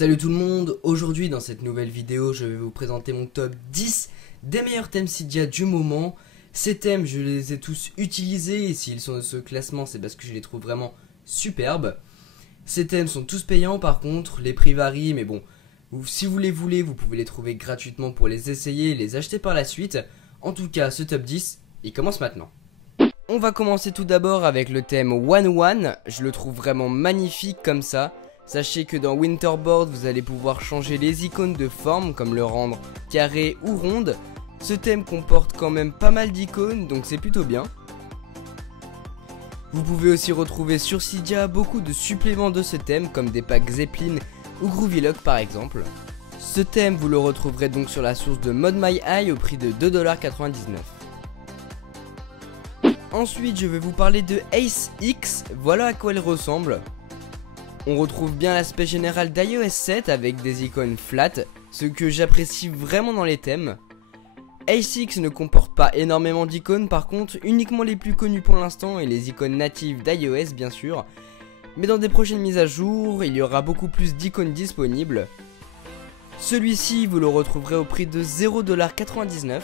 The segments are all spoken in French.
Salut tout le monde, aujourd'hui dans cette nouvelle vidéo je vais vous présenter mon top 10 des meilleurs thèmes Cydia du moment. Ces thèmes je les ai tous utilisés et s'ils sont de ce classement c'est parce que je les trouve vraiment superbes. Ces thèmes sont tous payants par contre, les prix varient mais bon, si vous les voulez vous pouvez les trouver gratuitement pour les essayer et les acheter par la suite. En tout cas ce top 10 il commence maintenant. On va commencer tout d'abord avec le thème One One, je le trouve vraiment magnifique comme ça. Sachez que dans Winterboard, vous allez pouvoir changer les icônes de forme, comme le rendre carré ou ronde. Ce thème comporte quand même pas mal d'icônes, donc c'est plutôt bien. Vous pouvez aussi retrouver sur Cydia beaucoup de suppléments de ce thème, comme des packs Zeppelin ou Groovy Lock par exemple. Ce thème, vous le retrouverez donc sur la source de Mod My Eye au prix de 2,99 $. Ensuite, je vais vous parler de Ace X, voilà à quoi elle ressemble. On retrouve bien l'aspect général d'iOS 7 avec des icônes flat, ce que j'apprécie vraiment dans les thèmes. Ace X ne comporte pas énormément d'icônes, par contre uniquement les plus connues pour l'instant et les icônes natives d'iOS bien sûr. Mais dans des prochaines mises à jour, il y aura beaucoup plus d'icônes disponibles. Celui-ci vous le retrouverez au prix de 0,99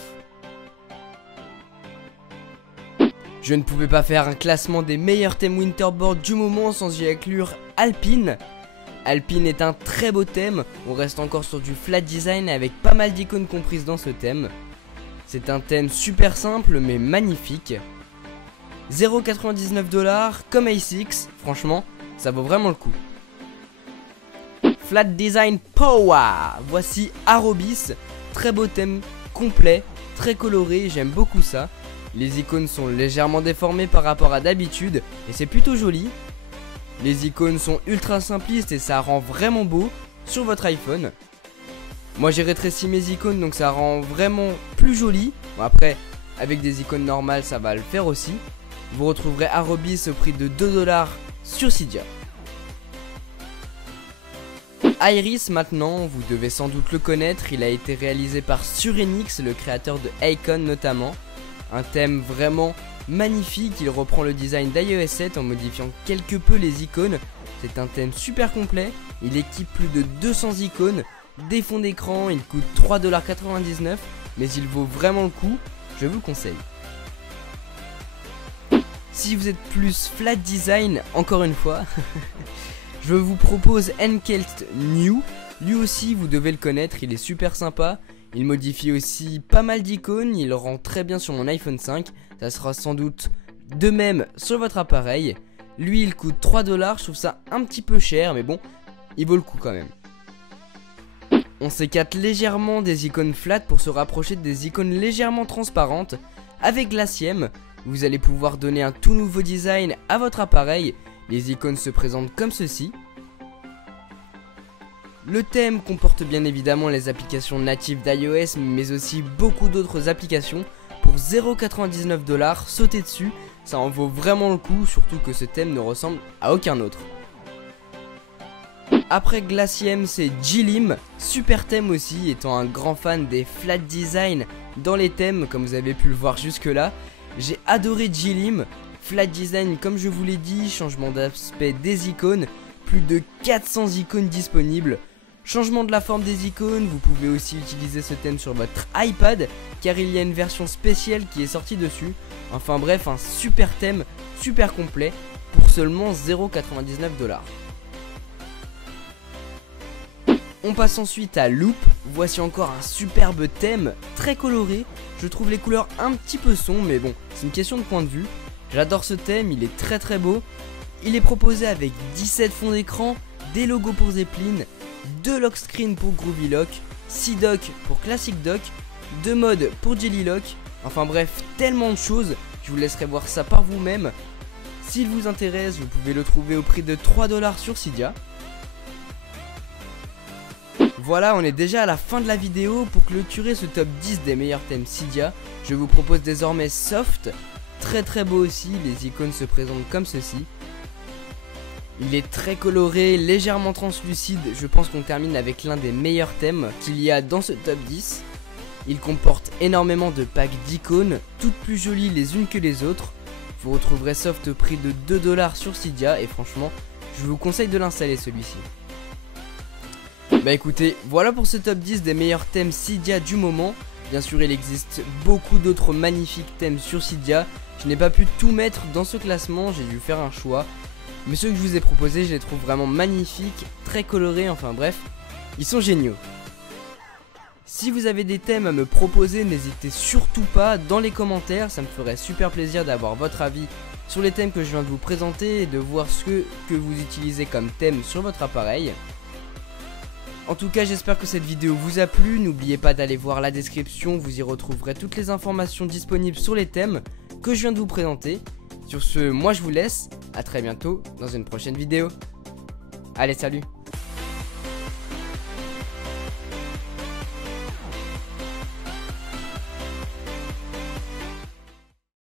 $. Je ne pouvais pas faire un classement des meilleurs thèmes Winterboard du moment sans y inclure Alpine. Alpine est un très beau thème, on reste encore sur du flat design avec pas mal d'icônes comprises dans ce thème. C'est un thème super simple mais magnifique. 0,99 $, comme Ace X, franchement, ça vaut vraiment le coup. Flat Design Power, voici Arobis, très beau thème, complet, très coloré, j'aime beaucoup ça. Les icônes sont légèrement déformées par rapport à d'habitude et c'est plutôt joli. Les icônes sont ultra simplistes et ça rend vraiment beau sur votre iPhone. Moi j'ai rétréci mes icônes donc ça rend vraiment plus joli. Bon, après avec des icônes normales ça va le faire aussi. Vous retrouverez Arobis au prix de 2 $ sur Cydia. Iris maintenant, vous devez sans doute le connaître, il a été réalisé par Surenix, le créateur de Icon notamment. Un thème vraiment magnifique, il reprend le design d'iOS 7 en modifiant quelque peu les icônes. C'est un thème super complet, il équipe plus de 200 icônes, des fonds d'écran, il coûte 3,99 $, mais il vaut vraiment le coup, je vous le conseille. Si vous êtes plus flat design, encore une fois, je vous propose Enkelt New, lui aussi vous devez le connaître, il est super sympa. Il modifie aussi pas mal d'icônes, il rend très bien sur mon iPhone 5, ça sera sans doute de même sur votre appareil. Lui il coûte 3 $, je trouve ça un petit peu cher mais bon, il vaut le coup quand même. On s'écarte légèrement des icônes flat pour se rapprocher des icônes légèrement transparentes. Avec Glaciem, vous allez pouvoir donner un tout nouveau design à votre appareil, les icônes se présentent comme ceci. Le thème comporte bien évidemment les applications natives d'iOS mais aussi beaucoup d'autres applications. Pour 0,99 $, sautez dessus, ça en vaut vraiment le coup, surtout que ce thème ne ressemble à aucun autre. Après Glaciem c'est Jilim, super thème aussi, étant un grand fan des flat design dans les thèmes comme vous avez pu le voir jusque là. J'ai adoré Jilim, flat design comme je vous l'ai dit, changement d'aspect des icônes, plus de 400 icônes disponibles. Changement de la forme des icônes, vous pouvez aussi utiliser ce thème sur votre iPad car il y a une version spéciale qui est sortie dessus. Enfin bref, un super thème, super complet pour seulement 0,99 $. On passe ensuite à Loop, voici encore un superbe thème, très coloré. Je trouve les couleurs un petit peu sombres mais bon, c'est une question de point de vue. J'adore ce thème, il est très beau. Il est proposé avec 17 fonds d'écran, des logos pour Zeppelin, 2 lock screen pour Groovy Lock, 6 docks pour Classic Dock, 2 modes pour Jelly Lock, enfin bref, tellement de choses, je vous laisserai voir ça par vous-même. S'il vous intéresse, vous pouvez le trouver au prix de 3 $ sur Cydia. Voilà, on est déjà à la fin de la vidéo. Pour clôturer ce top 10 des meilleurs thèmes Cydia, je vous propose désormais Soft, très beau aussi, les icônes se présentent comme ceci. Il est très coloré, légèrement translucide, je pense qu'on termine avec l'un des meilleurs thèmes qu'il y a dans ce top 10. Il comporte énormément de packs d'icônes, toutes plus jolies les unes que les autres. Vous retrouverez Soft au prix de 2 $ sur Cydia et franchement, je vous conseille de l'installer celui-ci. Bah écoutez, voilà pour ce top 10 des meilleurs thèmes Cydia du moment. Bien sûr, il existe beaucoup d'autres magnifiques thèmes sur Cydia. Je n'ai pas pu tout mettre dans ce classement, j'ai dû faire un choix. Mais ceux que je vous ai proposés, je les trouve vraiment magnifiques, très colorés, enfin bref, ils sont géniaux. Si vous avez des thèmes à me proposer, n'hésitez surtout pas dans les commentaires, ça me ferait super plaisir d'avoir votre avis sur les thèmes que je viens de vous présenter et de voir ce que vous utilisez comme thème sur votre appareil. En tout cas, j'espère que cette vidéo vous a plu, n'oubliez pas d'aller voir la description, vous y retrouverez toutes les informations disponibles sur les thèmes que je viens de vous présenter. Sur ce, moi je vous laisse, à très bientôt dans une prochaine vidéo. Allez, salut!